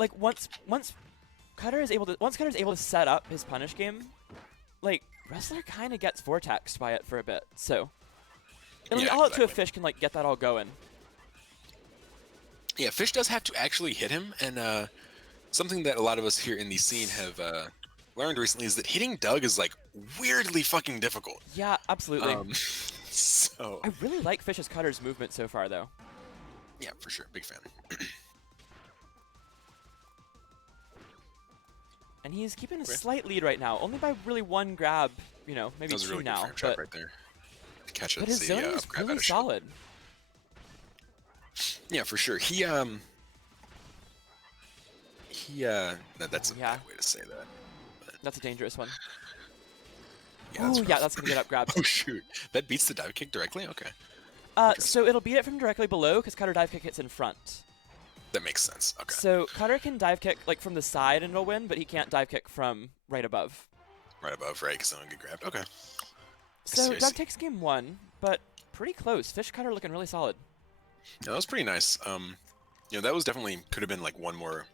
like once Cutter's able to set up his punish game, like Wrestler kind of gets vortexed by it for a bit. So it'll be all up to if Fish can like get that all going. Yeah, Fish does have to actually hit him, and something that a lot of us here in the scene have learned recently is that hitting Doug is like weirdly fucking difficult. Yeah, absolutely. So I really like Fish's Cutter's movement so far, though. Yeah, for sure, big fan. And he's keeping a slight lead right now, only by really one grab, you know, maybe two really now. Good trap right there. Catch it. But his zoning is really solid. Yeah, for sure. That's a bad way to say that. But that's a dangerous one. Yeah, yeah, that's gonna get up grabbed. Oh shoot, that beats the dive kick directly. Okay. So it'll beat it from directly below because Cutter dive kick hits in front. That makes sense. Okay. So Cutter can dive kick like from the side and it'll win, but he can't dive kick from right above. Right above, right? Because I don't get grabbed. Okay. So Doug takes game 1, but pretty close. Fish Cutter looking really solid. Yeah, that was pretty nice. You know, that was definitely could have been like one more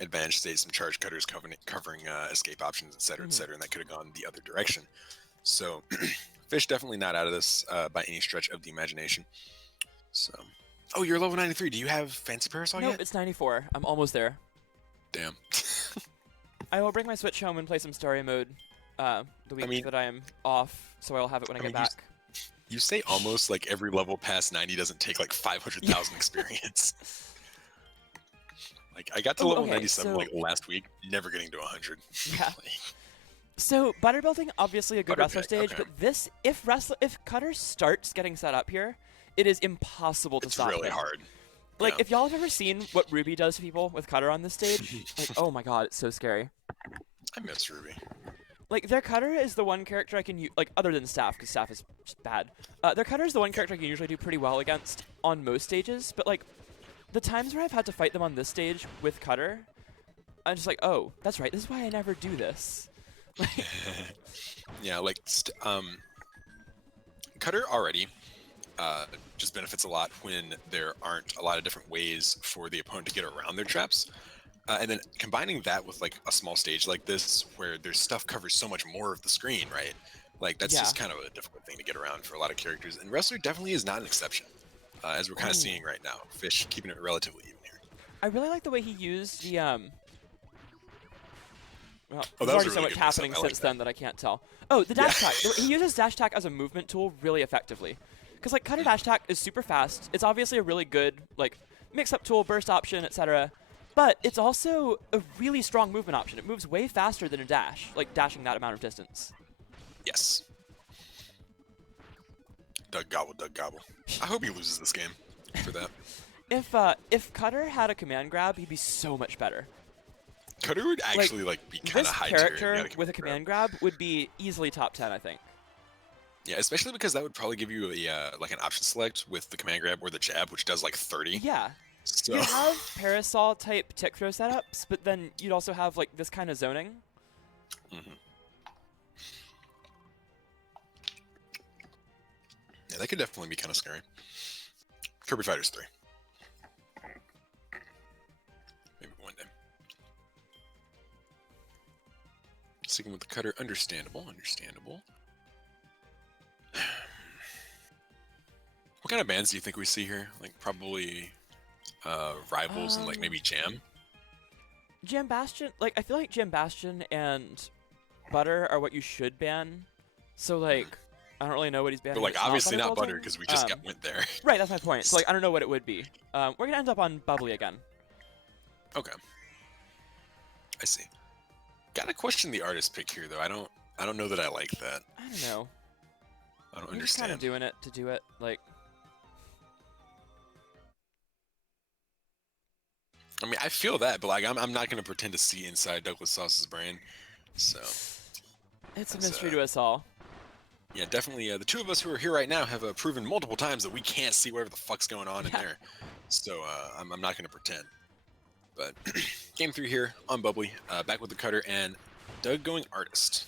advantage state, some charge cutters covering escape options, etc., etc., and that could have gone the other direction. So, Fish definitely not out of this by any stretch of the imagination. So, oh, you're level 93. Do you have Fancy Parasol yet? Nope, it's 94. I'm almost there. Damn. I will bring my Switch home and play some story mode the week that I am off, so I'll have it when I get back. You say almost like every level past 90 doesn't take like 500,000 experience. Like, I got to level 97 like last week, never getting to 100. Yeah. So, Butterbuilding, obviously a good wrestler stage, but this, if Cutter starts getting set up here, it is impossible to stop him. It's really hard. Like, if y'all have ever seen what Ruby does to people with Cutter on this stage, like, oh my god, it's so scary. I miss Ruby. Like, their Cutter is the one character I can use, like, other than Staff, because Staff is just bad. Their Cutter is the one character I can usually do pretty well against on most stages, but, like, the times where I've had to fight them on this stage with Cutter, I'm just like, oh, that's right, this is why I never do this. Yeah, like, Cutter already just benefits a lot when there aren't a lot of different ways for the opponent to get around their traps. And then combining that with like a small stage like this where their stuff covers so much more of the screen, right? Like that's just kind of a difficult thing to get around for a lot of characters. And Wrestler definitely is not an exception, as we're kind of seeing right now. Fish keeping it relatively even here. I really like the way he used the well, there's already so much happening since then that I can't tell. Oh, the dash attack. He uses dash attack as a movement tool really effectively. Because like Cutter dash attack is super fast. It's obviously a really good like mix-up tool, burst option, etc. But it's also a really strong movement option. It moves way faster than a dash, like dashing that amount of distance. Yes. Doug gobble, Doug gobble. I hope he loses this game for that. If Cutter had a command grab, he'd be so much better. Cutter would actually like be kind of high tier. This character with a command grab would be easily top 10, I think. Yeah, especially because that would probably give you a like an option select with the command grab or the jab, which does like 30. Yeah. So. You have parasol type tick throw setups, but then you'd also have like this kind of zoning. Mm-hmm. Yeah, that could definitely be kind of scary. Kirby Fighters 3. Maybe one day. Sticking with the Cutter, understandable. What kind of bands do you think we see here? Like probably Rivals and like maybe Jam? Jam Bastion, like I feel like Jam Bastion and Butter are what you should ban. So like I don't really know what he's banning. But like obviously not Butter because we just went there. Right, that's my point. So like I don't know what it would be. We're gonna end up on Bubbly again. Okay. I see. Gotta question the artist pick here though. I don't know that I like that. I don't know. I don't You're understand. Just kind of doing it to do it, like. I mean, I feel that, but like I'm not gonna pretend to see inside Dougsauce's brain. So. It's a mystery to us all. Yeah, definitely. The two of us who are here right now have proven multiple times that we can't see whatever the fuck's going on in there. So I'm not gonna pretend. But game 3 here on Bubbly, back with the Cutter and Doug going artist.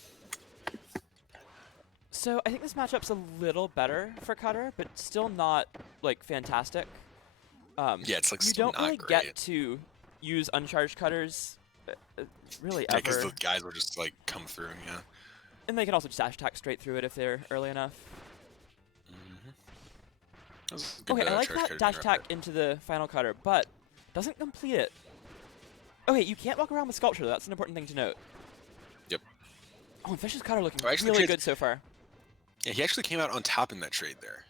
So I think this matchup's a little better for Cutter, but still not like fantastic. Yeah, it's like you don't really get to use uncharged cutters really Yeah, because ever. the guys will just like come through. Yeah. And they can also just dash attack straight through it if they're early enough. That was a good, Okay, I like charge that cutter dash interrupt attack into the final cutter, but doesn't complete it. Okay, you can't walk around with sculpture, though. That's an important thing to note. Yep. Oh, and Fish's cutter looking Oh, actually, really trades- good so far. Yeah, he actually came out on top in that trade there.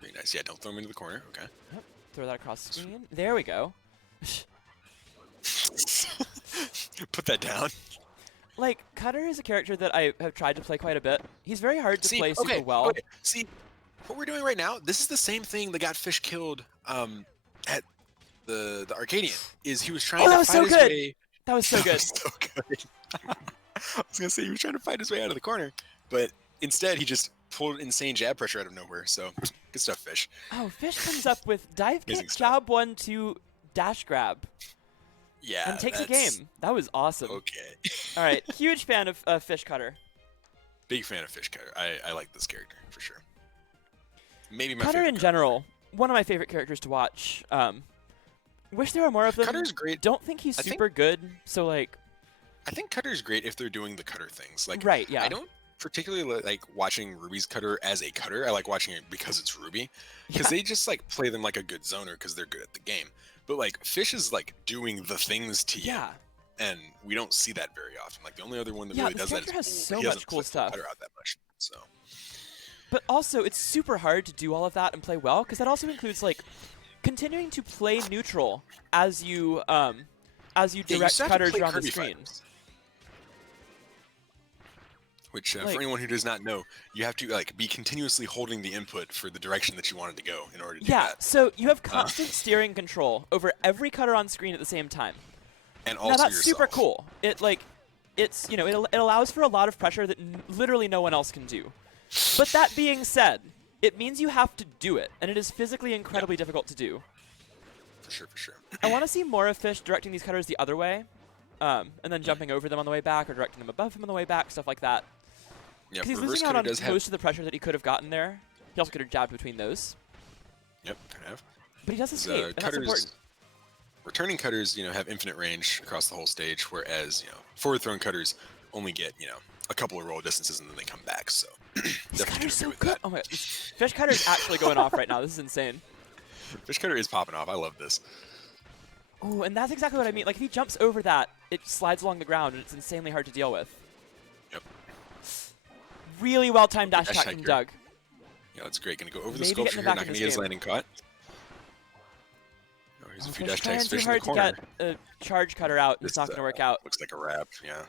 Very nice. Yeah, don't throw him into the corner. Okay. Yep. Throw that across the screen. There we go. Put that down. Like, Cutter is a character that I have tried to play quite a bit. He's very hard to play super well. Okay. See, what we're doing right now, this is the same thing that got Fish killed at the Arcadian. Is he was trying that to was fight so his good. way. That was so good. So good. I was gonna say he was trying to fight his way out of the corner, but instead he just pulled insane jab pressure out of nowhere. So good stuff, Fish. Oh, Fish comes up with dive Amazing kick, stuff. jab 1, 2, dash grab, Yeah. and takes the that's game. That was awesome. Okay. All right, huge fan of Fish Cutter. Big fan of Fish Cutter. I like this character for sure. Maybe my Cutter favorite in general, one of my favorite characters to watch. Wish there were more of them. Cutter's great. Don't think he's I think- super good, so like, I think Cutter's great if they're doing the cutter things. Like, right, yeah. I don't particularly like watching Ruby's cutter as a cutter. I like watching it because it's Ruby, because Yeah. they just like play them like a good zoner because they're good at the game. But like Fish is like doing the things to you, Yeah. and we don't see that very often. Like the only other one that Yeah, really this does that character is has Bull, so but he much doesn't cool flip the stuff. cutter out that much. So But also, it's super hard to do all of that and play well, because that also includes like continuing to play neutral as you Yeah, you direct still have to cutters play around the Kirby screen. fighters. Which, Like- for anyone who does not know, you have to like be continuously holding the input for the direction that you wanted to go in order to do Yeah, that. so you have constant steering control over every cutter on screen at the same time. And Now also that's super yourself. cool. It's it allows for a lot of pressure that literally no one else can do. But that being said, it means you have to do it, and it is physically incredibly difficult to do. For sure, for sure. I want to see more of Fish directing these cutters the other way, and then jumping over them on the way back or directing them above him on the way back, stuff like that. Yeah, Because he's reverse losing out cutter on does have. most of the pressure that he could have gotten there. He also could have jabbed between those, Yep, kind of. but he does These, escape, and that's important. returning cutters, have infinite range across the whole stage, whereas forward thrown cutters only get a couple of roll distances and then they come back. So This definitely cutter's agree so with good. that. Oh my god, this Fish cutter is actually going off right now. This is insane. Fish cutter is popping off. I love this. Oh, and that's exactly what I mean. Like if he jumps over that, it slides along the ground, and it's insanely hard to deal with. Yep. Really well timed dash Dash attack attack from here. Doug. Yeah, that's great. Gonna go over the Maybe get in sculpture the here. back Not of gonna this get his game. landing caught. Oh, here's a Oh, few Fish dash trying tags. too Fish in hard the to corner. get a charge cutter out. It's This, not going to work out. Looks like a wrap. Yeah.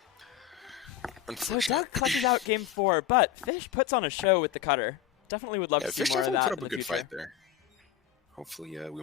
So Unfortunate. Doug clutches out game 4, but Fish puts on a show with the cutter. Definitely would love Yeah, to see Fish more of definitely that put in up the a good future. fight there. Hopefully, we